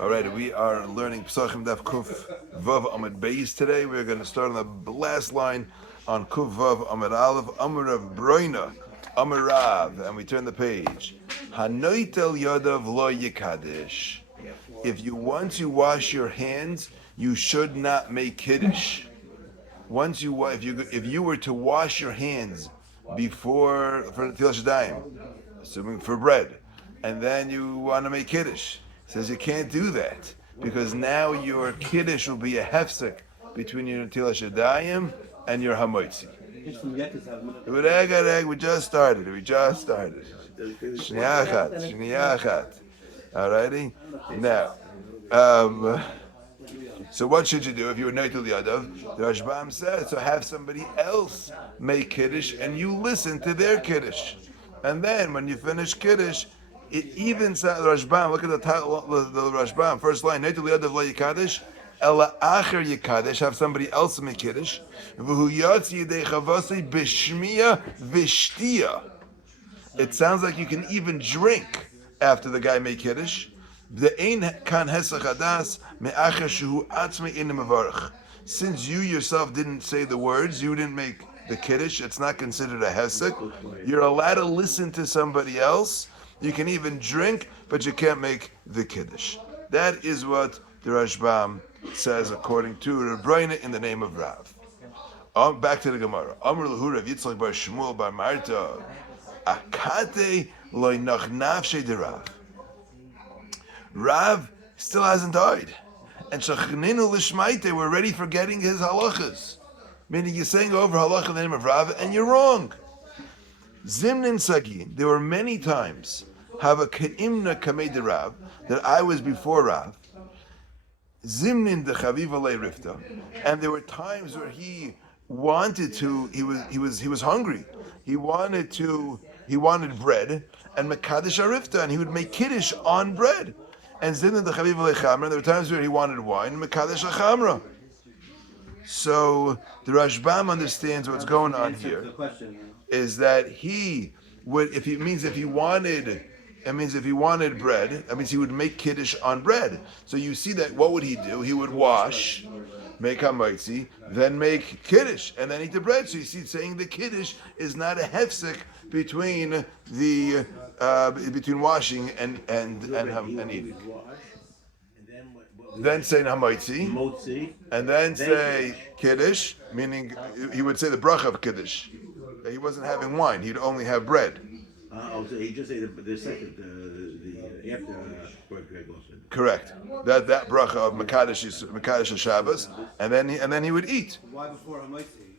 All right, we are learning Pesachim Daf Kuf Vav Amid Beis today. We're going to start on the last line on Kuf Vav Amid Aleph Amar of Broina Amar Rav, and we turn the page. Hanoitel Yadav Lo Yikadish. If you want to wash your hands, you should not make kiddush. If you were to wash your hands before for Tilas Shadayim, assuming for bread, and then you want to make kiddush. Says you can't do that because now your kiddush will be a hefsek between your Netilas Yadayim and your Hamoitzi. We just started. Shniyachat. Alrighty? Now, so what should you do if you were Neitul Yadav? The Rashbam says, so have somebody else make kiddush and you listen to their kiddush. And then when you finish kiddush, it evens out the Rashbam. Look at the title of the Rashbam. First line, Neitul Yadav La Yikadesh, Ela Acher Yikadesh, have somebody else make kiddush. V'hu Yatzi Yidei Chavasi B'Shmiya V'Shtiya. It sounds like you can even drink after the guy made kiddush. Since you yourself didn't say the words, you didn't make the kiddush, it's not considered a hesek. You're allowed to listen to somebody else. You can even drink, but you can't make the kiddush. That is what the Rashbam says according to Reb Broina in the name of Rav. Back to the Gemara. Amr l'hu Rav Yitzchak bar Shmuel bar Marta. Akate loy nachnafshe de Rav. Rav still hasn't died. And Shachninu Lishmaite, we're ready for getting his halachas. Meaning you're saying over halacha in the name of Rav, and you're wrong. Zimnin Sagin, there were many times, have a ke'imna kamei de Rav, that I was before Rav. Zimnin de Chaviva le Rifta. And there were times where he wanted to, he was hungry. He wanted bread, and Mekadesh Arifta, and he would make kiddush on bread. And Zimnin the Chaviv Lechamra, there were times where he wanted wine, Mekadesh Achamra. So the Rashbam understands what's going on here. Is that he would, if he wanted bread, that means he would make kiddush on bread. So you see that, what would he do? He would wash, make hamaitzi, then make kiddush, and then eat the bread. So you see, saying the kiddush is not a hefsek between the between washing and eating. Then say hamaitzi, and then say kiddush, meaning he would say the bracha of kiddush. He wasn't having wine; he'd only have bread. So he just say the second, the after Correct. That bracha of Mekadesh Shabbos, and then he would eat. Why before Hamaitzi?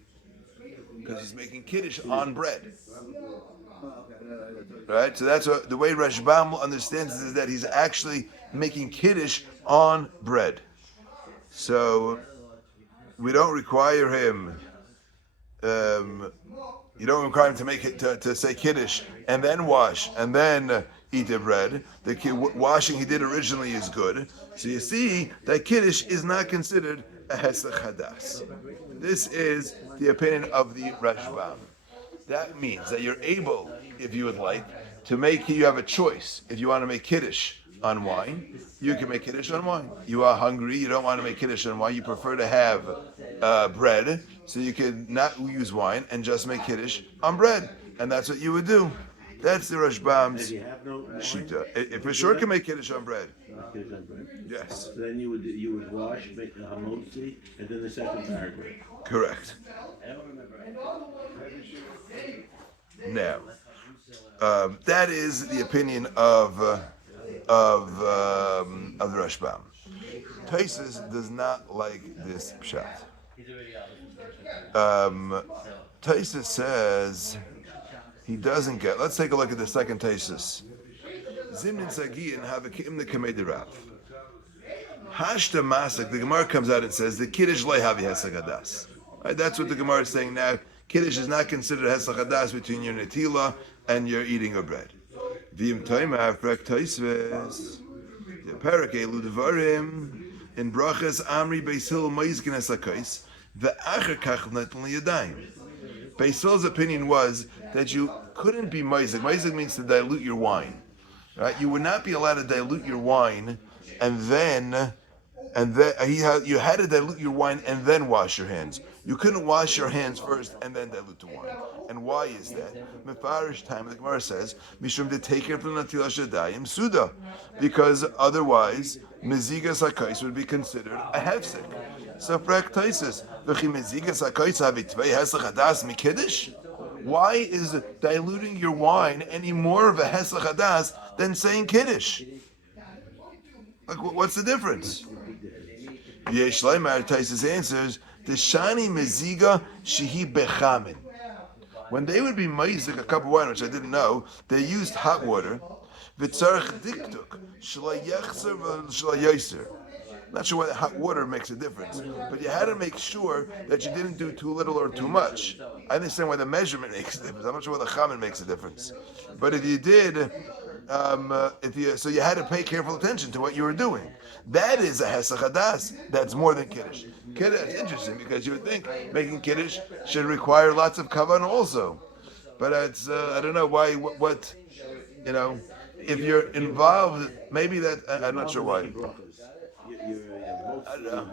Because he's making kiddush on bread. Right. So that's what the way Rashbam understands is that he's actually making kiddush on bread. So we don't require him. You don't require him to make it to say kiddush and then wash and then eat the bread. The washing he did originally is good. So you see that kiddush is not considered a hesach hadas. This is the opinion of the Rashbam. That means that you're able, if you would like, to make. You have a choice. If you want to make kiddush on wine, you can make kiddush on wine. You are hungry, you don't want to make kiddush on wine, you prefer to have bread, so you can not use wine and just make kiddush on bread. And that's what you would do. That's the Rashbam's shita. If for sure can make kiddush on bread. Yes. So then you would wash, make the hamotzi, and then the second paragraph. Correct. Now, that is the opinion of the Rashbam. Taisus does not like this pshat. Taisus says he doesn't get. Let's take a look at the second Taisus. Zimnin Sagiyin have a kim the kamei de Rav. Hashta Masak. The Gemara comes out and says the kiddush lei havi hesach hadas. Right, that's what the Gemara is saying now. Kiddush is not considered hesach hadas between your netila and your eating of bread. V'im toimar frek Taisves. The parak elu devarim in brachas amri beisil moizkin esakos the acher kach netel yadayim. Beisil's opinion was that you couldn't be moizik. Moizik means to dilute your wine. Right? You would not be allowed to dilute your wine and then you had to dilute your wine and then wash your hands. You couldn't wash your hands first and then dilute the wine. And why is that? Mefarish time, the Gemara says, Mishum to take it from the Natilah Shadayim Suda, because otherwise Mezigas Hakais would be considered a hefsek. So Praktaisis, V'chi Mezigas Hakais Havitvei Hesach Hadas Mikiddish. Why is diluting your wine any more of a Hesach Hadas than saying Kiddush? Like, what's the difference? Yesh Leimar Taisus answers, the Shani Meziga Shehi Bechamin. When they would be maizik a cup of wine, which I didn't know, they used hot water. V'tzarech diktuk shla yechzer v'shla yoser. Not sure why the hot water makes a difference, but you had to make sure that you didn't do too little or too much. I understand why the measurement makes a difference. I'm not sure why the chamin makes a difference. But if you did, so you had to pay careful attention to what you were doing. That is a hesach hadas. That's more than kiddush. Kiddush is interesting because you would think making kiddush should require lots of kavan also, but it's I don't know why. What you know, if you're involved, maybe that I'm not sure why. I don't know.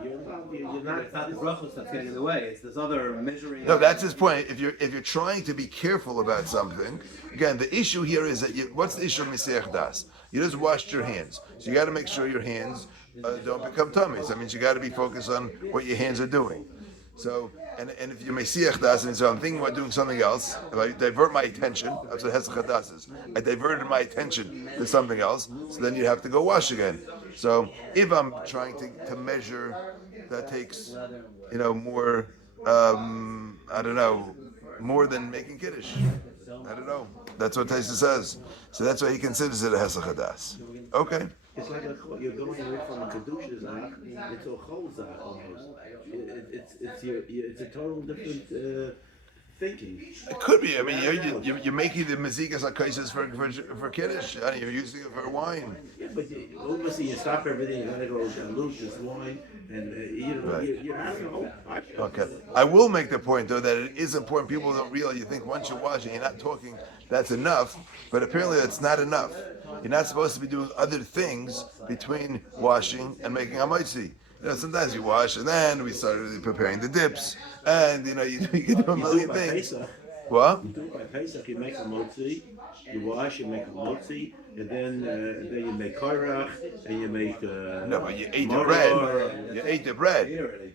You're not the brachos that's getting in the way. It's this other measuring. No, that's his point. If you're trying to be careful about something, again, the issue here is that what's the issue of Mesiach Das? You just washed your hands, so you got to make sure your hands don't become tummies. That means you got to be focused on what your hands are doing. So, and if you Mesiach Das and so I'm thinking about doing something else, if I divert my attention, that's what Hesach Das is. I diverted my attention to something else, so then you have to go wash again. So if I'm trying to measure, that takes, more, I don't know, more than making Kiddush. I don't know. That's what Taisa says. So that's why he considers it a Hesach Hadas. Okay. It's like you're going away from a kedusha zach into a chol zach almost. It's a total different thinking. It could be. I mean, you're making the mezigas hakaises for kiddush. You're using it for wine. Yeah, but obviously you stop everything. You gotta go dilute this wine, and Right. you're I don't know. Okay. I will make the point though that it is important. People don't realize. You think once you're washing, you're not talking. That's enough. But apparently, that's not enough. You're not supposed to be doing other things between washing and making a mitzi. Sometimes you wash, and then we started preparing the dips, and you can do a million things. What? You do it by Pesach. You make a motzi. You wash. You make a motzi, and then you make kairach, and you make. No, but you ate the bread. You ate the bread.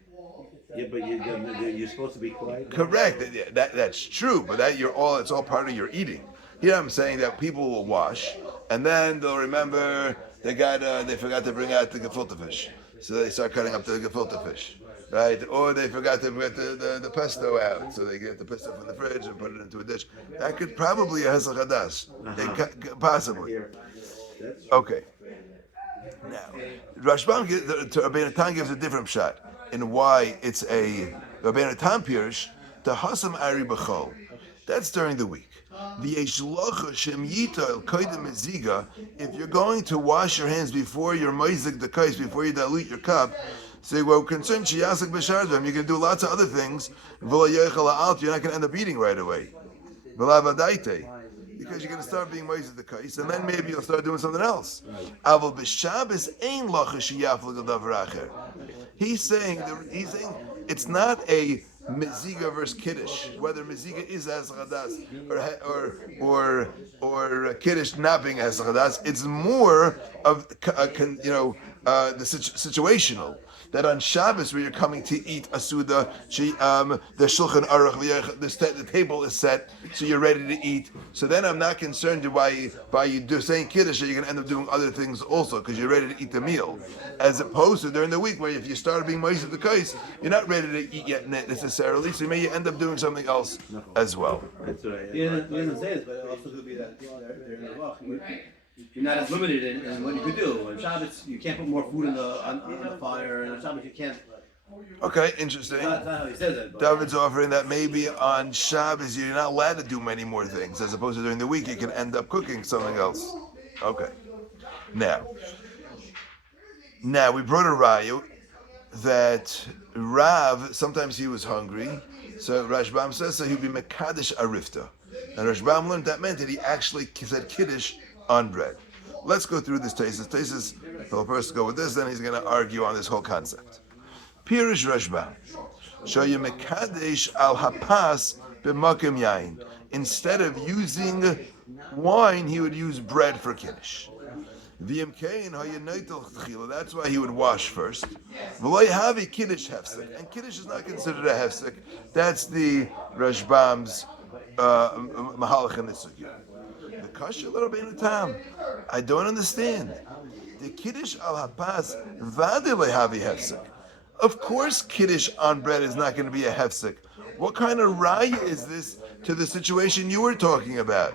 Yeah, but you're supposed to be quiet. Correct. That's true, but it's all part of your eating. Here I'm saying that people will wash, and then they'll remember they forgot to bring out the gefilte fish, so they start cutting up the gefilte fish, right? Or they forgot to get the pesto out, so they get the pesto from the fridge and put it into a dish. That could probably be a hesach hadas, possibly. Okay. Now, Rashbam Rabbeinu Tam gives a different shot in why it's a Rabbeinu Tam pirush to hasam ari b'chol. That's during the week. The Yeshlocha Shem Yita El Koydem Meziga, if you're going to wash your hands before you're Moizik the Kais, before you dilute your cup, say, well, concerned Shiyasik B'Shardam, you can do lots of other things, you're not going to end up eating right away. Because you're going to start being Moizik the Kais, and then maybe you'll start doing something else. Aval B'Shabbos Ein Locha Shiyafel Gadavar Acher. He's saying it's not a Meziga versus Kiddush, whether Meziga is as Chadas or Kiddush not being as Chadas, it's more of the situational. That on Shabbos where you're coming to eat a Suda, the Shulchan Aruch, the table is set, so you're ready to eat. So then I'm not concerned by you saying Kiddush that you're going to end up doing other things also, because you're ready to eat the meal. As opposed to during the week, where if you start being Moisés the Kais, you're not ready to eat yet necessarily, so you may end up doing something else as well. That's right. He doesn't say this, but it also could be that during the walk, you're not as limited in what you could do. On Shabbos, you can't put more food on the fire, and on Shabbos, you can't. Okay, interesting. That's not how he says it. David's offering that maybe on Shabbos you're not allowed to do many more things, as opposed to during the week you can end up cooking something else. Okay. Now we brought a raya that Rav, sometimes he was hungry, so Rashbam says so he'd be Mekadesh Arifta. And Rashbam learned that meant that he actually said Kiddush on bread. let's go through this Taisus. Taisus, he'll first go with this, then he's going to argue on this whole concept. Pirish Rashba. Shoya Mekadesh al Hapas b'makim yain. Instead of using wine, he would use bread for Kiddush. That's why he would wash first. Kiddush hefsek, and Kiddush is not considered a hefsek. That's the Rashbam's mahalach in the sugya. The kasha little bit tam. I don't understand. The Kiddush al hapas vadile havi hefsek. Of course, Kiddush on bread is not going to be a hefsek. What kind of raya is this to the situation you were talking about?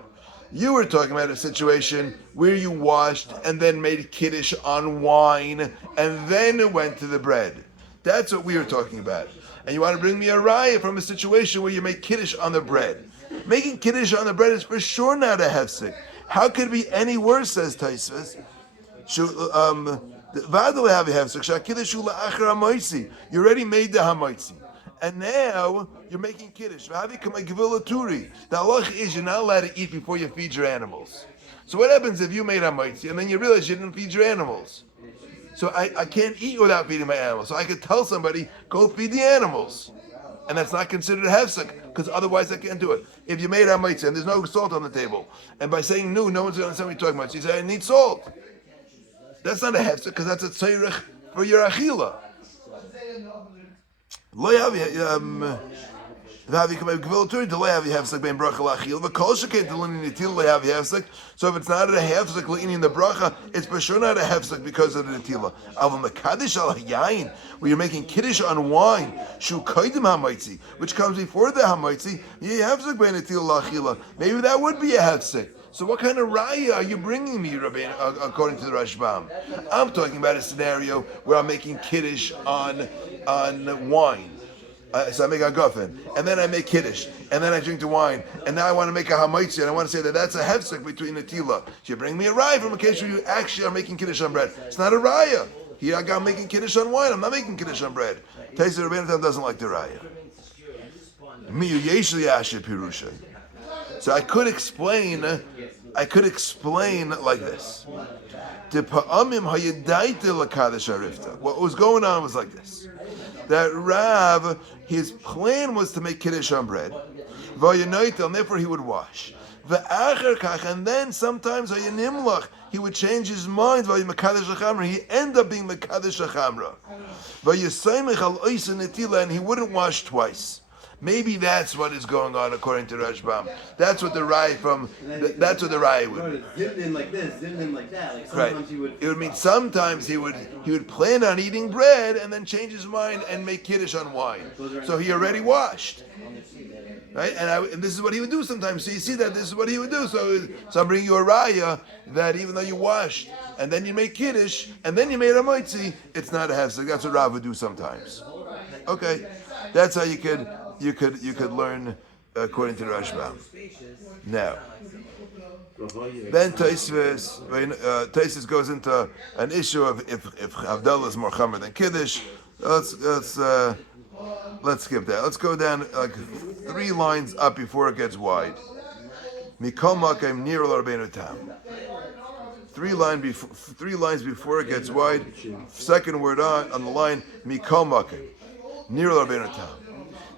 You were talking about a situation where you washed and then made Kiddush on wine and then it went to the bread. That's what we were talking about. And you want to bring me a raya from a situation where you make Kiddush on the bread. Making Kiddush on the bread is for sure not a hefsek. How could it be any worse, says Taisvus? You already made the hamaitzi. And now you're making Kiddush. The halach is you're not allowed to eat before you feed your animals. So what happens if you made hamaitzi and then you realize you didn't feed your animals? So I can't eat without feeding my animals. So I could tell somebody, go feed the animals. And that's not considered a hefsek, because otherwise I can't do it. If you made hamaitzi and there's no salt on the table, and by saying no one's going to understand what you're talking about. So you say, I need salt. That's not a hefsek, because that's a tzairich for your achila. So if it's not a hefsek in the bracha, it's for sure not a hefsek because of the netila. Where you're making kiddush on wine, which comes before the hamaitzi, maybe that would be a hefsek. So what kind of raya are you bringing me, Rabbi, according to the Rashbam? I'm talking about a scenario where I'm making kiddush on wine. So I make a guffin, and then I make kiddush, and then I drink the wine, and now I want to make a hamaitzi, and I want to say that that's a hefsek between the tila. So you bring me a raya from a case where you actually are making kiddush on bread. It's not a raya. Here I got making kiddush on wine. I'm not making kiddush on bread. Taisa Rabbeinu doesn't like the raya. Miyu yeshli asher pirusha. So I could explain like this. What was going on was like this. That Rav, his plan was to make Kiddush on bread. And therefore he would wash. And then sometimes he would change his mind. He ended up being Mekadesh Achamra. And he wouldn't wash twice. Maybe that's what is going on according to Rashbam. That's what the Rai that's what the Rai would be. Zimmed in like this, zimmed in like that. Like sometimes right. It would mean sometimes he would plan on eating bread and then change his mind and make Kiddush on wine. So he already washed. Right? And this is what he would do sometimes. So you see that this is what he would do. So I'm bringing you a raya that even though you washed and then you make Kiddush and then you made a moitzi, it's not a hefsek. That's what Rav would do sometimes. Okay. That's how you could learn according to the Rashbam. Now, then Taisus goes into an issue of if Havdalah is more chamer than Kiddush. Let's skip that. Let's go down like 3 lines up before it gets wide. Mikol Makim Nir L'Rabbeinu Tam. 3 lines before it gets wide. Second word on the line. Mikol Makim Nir L'Rabbeinu Tam.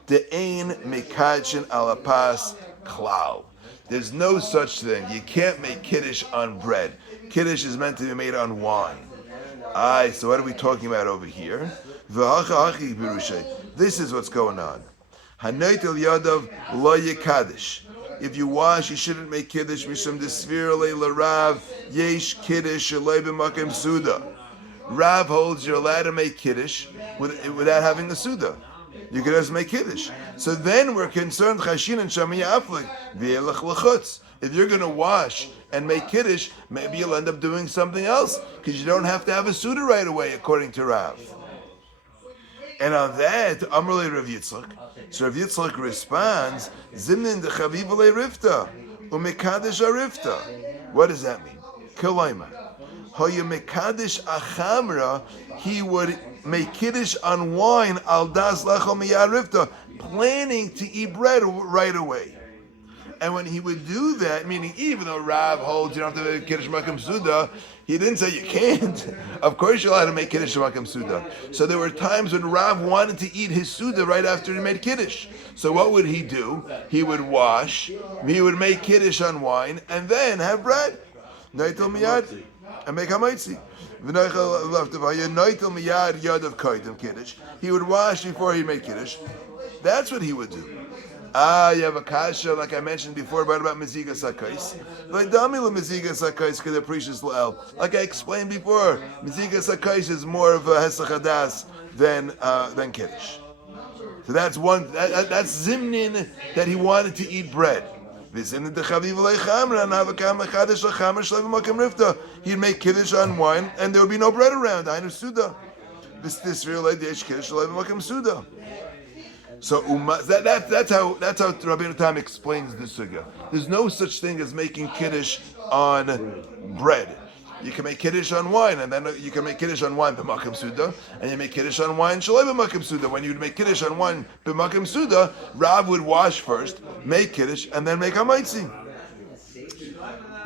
De'ein mekadshin alapas klal. There's no such thing. You can't make kiddush on bread. Kiddush is meant to be made on wine. So what are we talking about over here? This is what's going on. Haneitel yadav lo yekadish. If you wash, you shouldn't make kiddush. Mishum desvir le'Rav yesh kiddush shelei b'makom suda. Rav holds you're allowed to make kiddush without having a suda. You could just make kiddush. So then we're concerned chashin and shamiya aflik v'elach lechutz. If you're going to wash and make kiddush, maybe you'll end up doing something else because you don't have to have a suda right away, according to Rav. And on that, Amrulei Rav Yitzchak. So Rav Yitzchak responds, Zimnin dechaviv alei rifta umekadesh arifta. What does that mean? Kolaima. Hoya mekadesh achamra. He would make kiddush on wine al das lechol miyarifta, planning to eat bread right away. And when he would do that, meaning even though Rav holds you don't have to make Kiddush Makam Suda, he didn't say you can't. Of course you're allowed to make Kiddush Makam Suda. So there were times when Rav wanted to eat his Suda right after he made Kiddush. So what would he do? He would wash, he would make Kiddush on wine, and then have bread. Noitel miyad, and make hamaitzi. He would wash before he made Kiddush. That's what he would do. You have a kasha, like I mentioned before, about Meziga Sakais. Like I explained before, Meziga Sakais is more of a Hesach Hadas than Kiddush. So that's one. That's Zimnin that he wanted to eat bread. He'd make Kiddush on wine, and there would be no bread around. So that's how Rabbeinu Tam explains the sugya. There's no such thing as making kiddush on bread. You can make kiddush on wine, and then you can make kiddush on wine b'makam suda, and you make kiddush on wine shaloi b'makam suda. When you make kiddush on wine b'makam suda, Rav would wash first, make kiddush, and then make hamaitzi.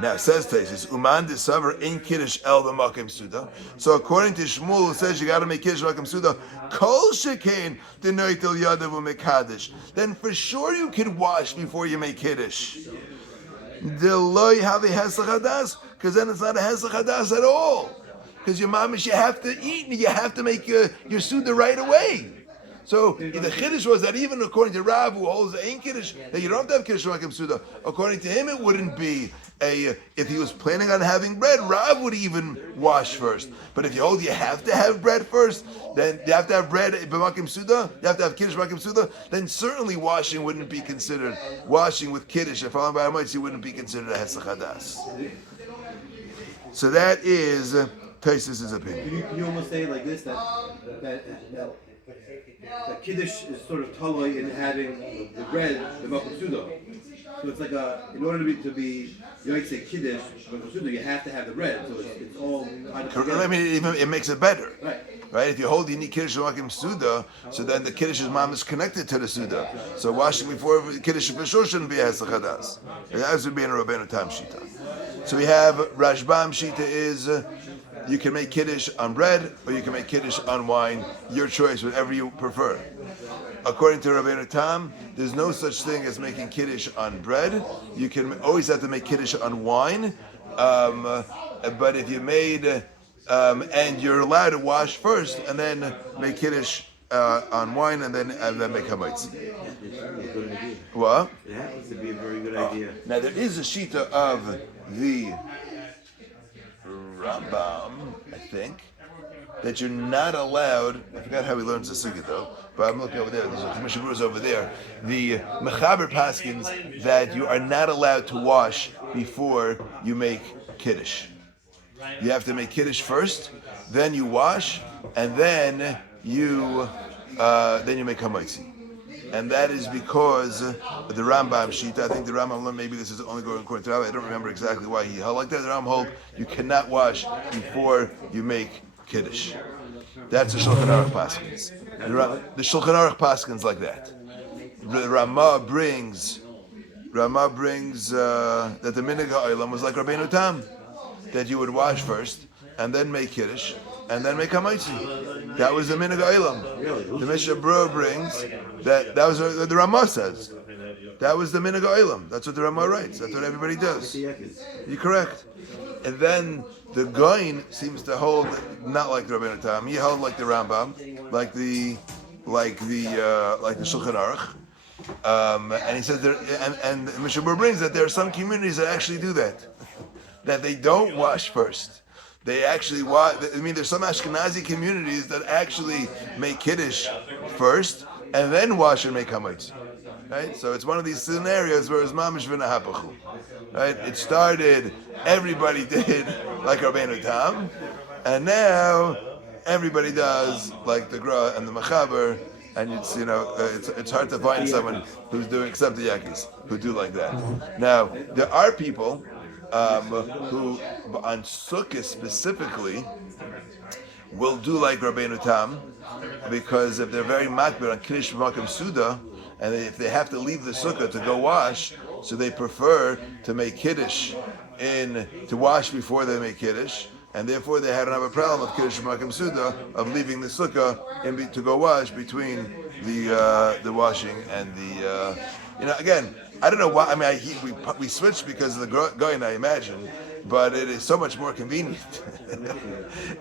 Now, says Taisus, Uman disaver in Kiddush el b'makim suda. So according to Shmuel, it says you got to make Kiddush b'makim suda. Kol shekain denoitel yadav u'mekadosh. Then for sure you can wash before you make Kiddush. Deloi have a hesach hadas, because then it's not a hesach hadas at all. Because your mamish, you have to eat and you have to make your suda right away. So the Kiddush was that even according to Rav, who holds the Ein Kiddush, that you don't have to have Kiddush Makim Suda. According to him, it wouldn't be if he was planning on having bread, Rav would even wash first. But if you hold you have to have bread first, then you have to have bread b'makim suda, you have to have Kiddush Makim Suda, then certainly washing wouldn't be considered. Washing with Kiddush, if followed by a mitzvah, wouldn't be considered a Hesach Hadas. So that is Taisus' opinion. You almost say like this, that Kiddush is sort of totally in having the bread, the Makom Suda. So it's like in order to be you might say Kiddush, Makom Suda, you have to have the bread. So it's all kind of together. I mean, it makes it better. Right. If you hold you need Kiddush Makim Suda, so then the Kiddish's mom is connected to the Suda. So washing before Kiddush for sure shouldn't be a Hesach Hadas. It has to be in a Rabbeinu Tam Shita. So we have Rashbam Shita is you can make Kiddush on bread or you can make Kiddush on wine. Your choice, whatever you prefer. According to Rabbeinu Tam, there's no such thing as making Kiddush on bread. You can always have to make Kiddush on wine. But if you made, and you're allowed to wash first and then make Kiddush on wine and then make Hamaitzi. What? It happens to be a very good idea. Now there is a shita of the Rambam, I think, that you're not allowed. I forgot how he learns the sugya though, but I'm looking over there. There's a Mishnah Berurah over there. The Mechaber paskins that you are not allowed to wash before you make Kiddush. You have to make Kiddush first, then you wash, and then you make Hamaitzi. And that is because the Rambam Shita, I think the Rambam, maybe this is only going according to Rabbi, I don't remember exactly why he held like that. The Rambam hold you cannot wash before you make Kiddush. That's the Shulchan Aruch Paskins. The Shulchan Aruch Paskins like that. The Rama brings that the Minhag HaOlam was like Rabbeinu Tam, that you would wash first and then make Kiddush and then make Hamaitzi. That was the Minhag HaOlam. The Mishnah Berurah brings that was what the Rama says. That was the Minhag HaOlam. That's what the Rama writes. That's what everybody does. You're correct. And then the Goin seems to hold not like the Rabbeinu Tam. He held like the Rambam, like the Shulchan Aruch. And he says there, and Mishnah Berurah brings that there are some communities that actually do that they don't wash first. They actually wash. I mean, there's some Ashkenazi communities that actually make Kiddush first and then wash and make Hamaitzi. Right? So it's one of these scenarios where it's mamish v'nahapachu. Right? It started, everybody did like Rabbeinu Tam, and now everybody does like the Gra and the Mechaber, and it's hard to find someone who's doing, except the Yakis, who do like that. Now, there are people who, on Sukkot specifically, will do like Rabbeinu Tam, because if they're very makbir on Kiddush Makom Suda, and if they have to leave the sukkah to go wash, so they prefer to make kiddush to wash before they make kiddush, and therefore they had another problem of kiddush makom suda, of leaving the sukkah to go wash between the washing and the again. I don't know why. I mean, we switched because of the going, I imagine, but it is so much more convenient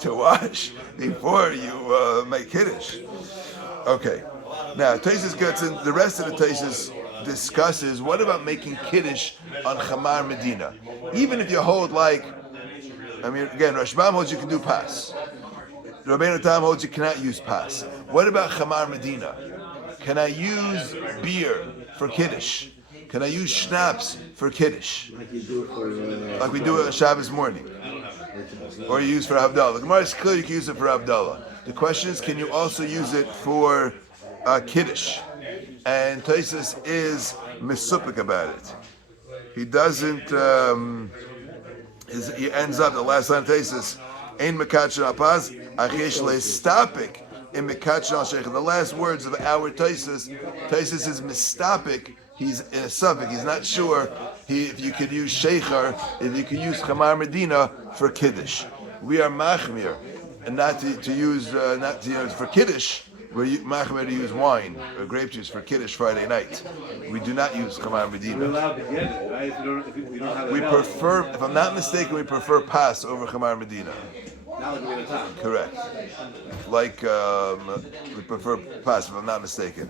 to wash before you make kiddush. Okay, now Taisus gets in. The rest of the Taisus discusses what about making kiddush on Chamar Medina, even if you hold again, Rashbam holds you can do pas. Rabbeinu Tam holds you cannot use pas. What about Chamar Medina? Can I use beer for kiddush? Can I use schnapps for kiddush? Like you do for like we do it Shabbos morning, or you use for Havdalah. The Gemara is clear you can use it for Havdalah. The question is, can you also use it for kiddush? And Taisus is misupik about it. He doesn't. He ends up the last line of Taisus. Ein mekachin apaz achesh leistapik in mekachin al sheikh. The last words of our Taisus is mistapik. He's in a suffix. He's not sure if you could use sheikhar, if you could use chamar medina for kiddush. We are machmir, and not to use for kiddush. We're machmir to use wine or grape juice for kiddush Friday night. We do not use chamar medina. We're allowed to get it, right? If we don't have it. We prefer, if I'm not mistaken, we prefer pas over chamar medina. Now that we're in time. Correct. We prefer pas, if I'm not mistaken.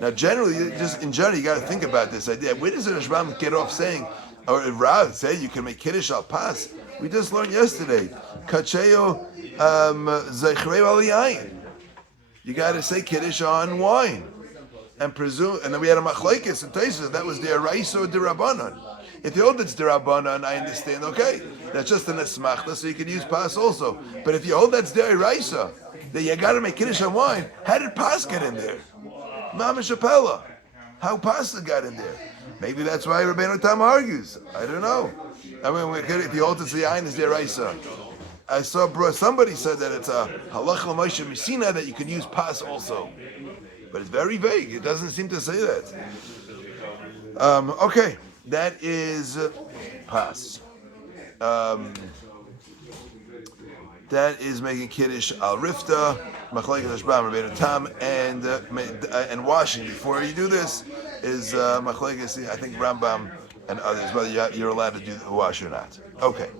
Now, generally, you got to think about this idea. Where does the Rashbam get off saying, or Rav say you can make kiddush al pas? We just learned yesterday, kacheo zeichrei al yayin. You got to say kiddush on wine, and then we had a machlekes and Taisus that was the Araisa or the Rabbanon. If you hold it's the Rabbanon, I understand. Okay, that's just an esmachta, so you can use pas also. But if you hold that's the Araisa, that you got to make kiddush on wine, how did pas get in there? Mamish Apella. How pas got in there? Maybe that's why Rabbeinu Tam argues. I don't know. I mean, if you hold it's the ayin, is the Araisa. I saw somebody said that it's a halach l'moshe misina that you can use pas also, but it's very vague. It doesn't seem to say that. Okay, that is pas. That is making kiddush al rifta, machlekes Rashbam, Rabbeinu Tam, and washing before you do this is machlekes. I think Rambam and others whether you're allowed to do the wash or not. Okay.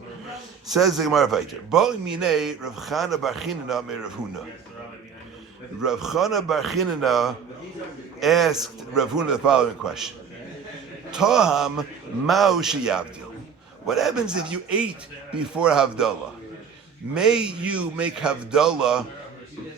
Says the Gemara Vayter, Bo minei Rav Chana bar Chinana me Rav Huna. Rav Chana bar Chinana asked Rav Huna the following question: Toham ma'u sheyavdil. What happens if you ate before Havdalah? May you make Havdalah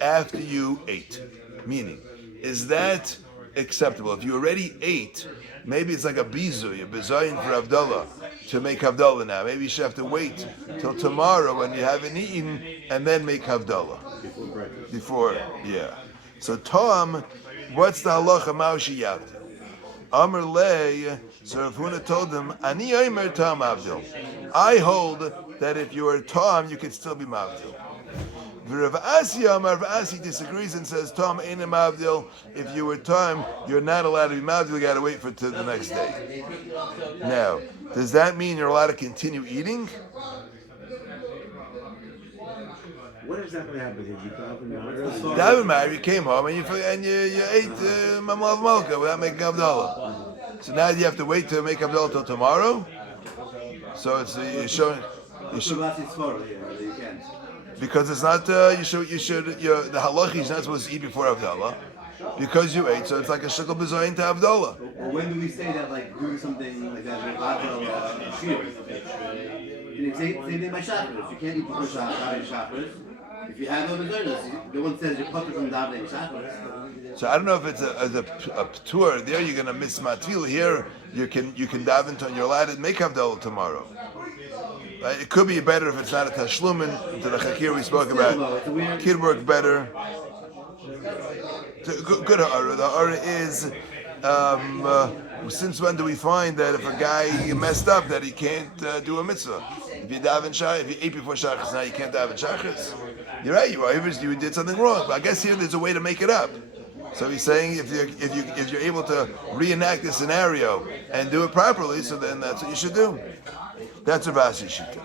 after you ate? Meaning, is that acceptable? If you already ate, maybe it's like a bizu, a bizayin for Havdalah, to make Havdalah now. Maybe you should have to wait till tomorrow when you haven't eaten and then make Havdalah. Before, yeah. So Tom, what's the halacha ma'ushi yavdil? Amr lei, so Rav Huna told him, Ani omer Tom Avdil. I hold that if you are Tom, you can still be Mavdil. Rav Asi disagrees and says, Tom ain't a Mavdil. If you were Tom, you're not allowed to be Mavdil. You got to wait for the next day. Now, does that mean you're allowed to continue eating? What exactly happened? Did you daven? Daven, you came home and you ate mamlav malka without making Havdalah. So now you have to wait to make Havdalah till tomorrow. So it's you're showing. Because it's not, the halachi is not supposed to eat before Havdalah, because you ate, so it's like a shekel b'zayin to Havdalah. Well, when do we say that, like, doing something like that, same thing by Shabbos. You can't eat before Shabbos. If you have a b'zayin, no one says you're puffing from davening Shabbos. So I don't know if it's a tour. There you're going to miss matfil. Here you can daven, you're allowed to make Havdalah tomorrow. It could be better if it's not a tashlumin to the chakir we spoke about. Could work better. Good ha'ara. The ha'ara is since when do we find that if a guy messed up that he can't do a mitzvah? If you daven shachris, if you ate before shachris, now you can't daven shachris. You're right. You did something wrong. But I guess here there's a way to make it up. So he's saying if you're able to reenact the scenario and do it properly, so then that's what you should do. That's Rav Asi's shita.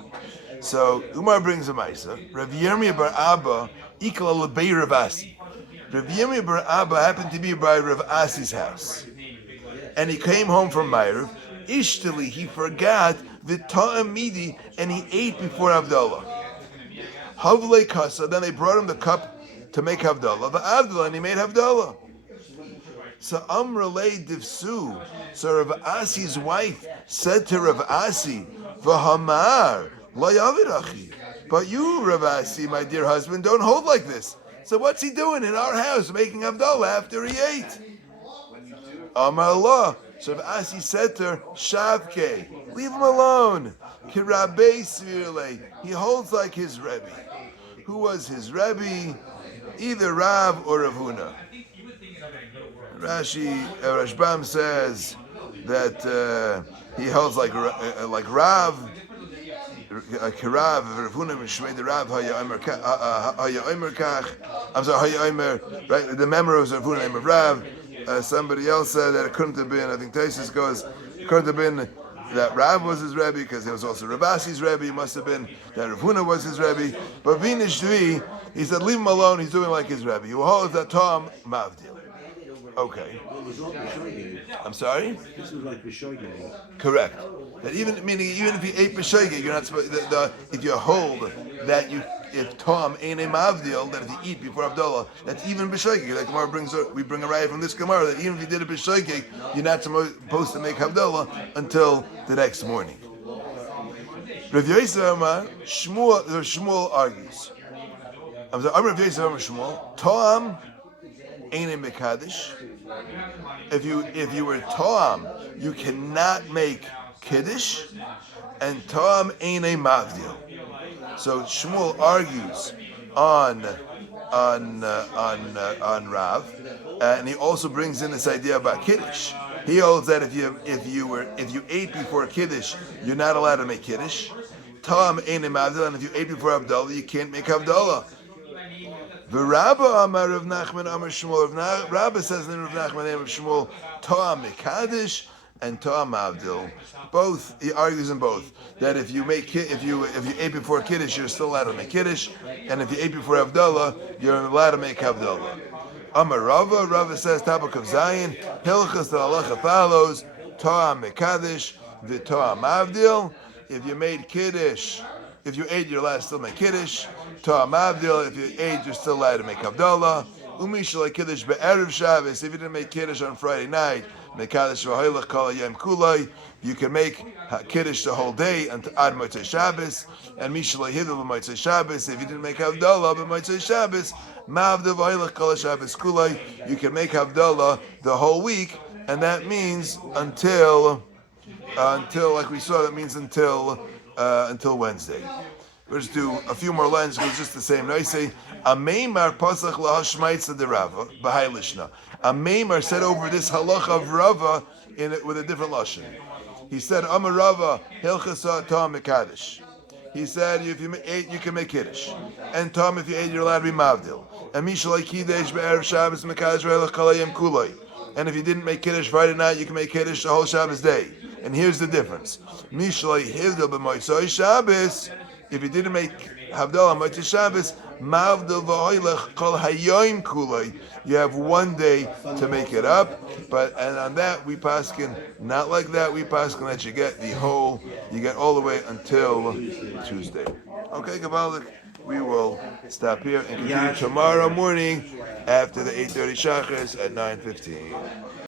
So Umar brings a Maisa. Rav Yirmiyah bar Abba ikla lebei Rav Asi. Rav Yirmiyah bar Abba happened to be by Rav Asi's house, and he came home from Ma'ariv. Ishtali, he forgot the ta'am midi, and he ate before Havdalah. Havle kasa, then they brought him the cup to make Havdalah. The Havdalah, and he made Havdalah. So Amrele Divsu. So Rav Asi's wife said to Rav Asi, V'hamar lo yavirachi. But you, Rav Asi, my dear husband, don't hold like this. So what's he doing in our house making Havdalah after he ate? Amar Allah. So Rav Asi said to her, Shavke, leave him alone. Kirabei Svirle. He holds like his Rebbe. Who was his Rebbe? Either Rav or Rav Huna. Rashbam says that he holds like Rav, Rav, Rav Huna Mishmei the Rav Haya Omer Kach. I'm sorry, Haya Omer. Right, the memory of Rav Huna named Rav. Somebody else said that it couldn't have been. I think Taisus goes, it couldn't have been that Rav was his Rebbe because he was also Rav Asi's Rebbe. It must have been that Rav Huna was his Rebbe. But Vinishvi, he said, leave him alone. He's doing like his Rebbe. Who holds that Tom Mavdil. Okay. I'm sorry? This was like B'shoigeg. Correct. That even if you ate b'shoigeg, you're not supposed. If you hold that if Tom ain't a mavdil, that if you eat before Havdalah, that's even b'shoigeg. Like Gemara we bring a raya from this Gemara that even if you did a b'shoigeg, you're not supposed to make Havdalah until the next morning. Rav Yosef Amar Shmuel argues. I'm sorry. Rav Yosef Amar Shmuel Tom ain't a mekadosh. If you were Tom, you cannot make kiddush, and Tom ain't a mavdil. So Shmuel argues on Rav, and he also brings in this idea about kiddush. He holds that if you ate before kiddush, you're not allowed to make kiddush. Tom ain't a mavdil, and if you ate before Havdalah, you can't make Havdalah. V'Rabba Amar Rav Nachman Amar Shmuel. Rabba says in Rav Nachman name of Shmuel, To'am Mekadosh and To'am Avdil. Both, he argues in both that if you ate before Kiddush, you're still allowed to make Kiddush, and if you ate before Havdalah, you're allowed to make Havdalah. Amar Rava says Tabak of Zion, Hilchas the halacha follows To'am Mekadosh the To'am Avdil. If you made Kiddush, if you ate, you're allowed to still make Kiddush. To'am Avdil, if you ate, you're still allowed to make Havdalah. Umishalai Kiddush be'erev Shabbos, if you didn't make Kiddush on Friday night, Mekadosh v'hoilach kol hayom kulai, you can make Kiddush the whole day until Ad Motzei Shabbos. And Mishalai Hidul b'Motzei Shabbos, if you didn't make Havdalah b'Motzei Shabbos, Ma'avdil v'hoilach kol Shabbos kulai, you can make Havdalah the whole week, and that means until like we saw, that means until Wednesday. We'll just do a few more lines because it's just the same. Now I say, Ameimar pasach lahashmaitza de Rava b'hai lishna. Ameimar said over this halacha of Rava with a different lashon. He said, Amar Rava hilchasa tam mekadosh. He said, if you ate, you can make kiddush, and Tom, if you ate, you're allowed to be mavdil. And mishalai kiddush be'erev Shabbos mekadosh v'helach kalayim kulay. And if you didn't make kiddush Friday night, you can make kiddush the whole Shabbos day. And here's the difference: mishalai hivdil b'motzei Shabbos. If you didn't make Havdalah Motzei Shabbos, Mavdil v'hoilach kol hayom kulay. You have one day to make it up, and on that we paskin not like that. We paskin that you get all the way until Tuesday. Okay, Kabbalah, we will stop here and continue tomorrow morning after the 8:30 shachris at 9:15.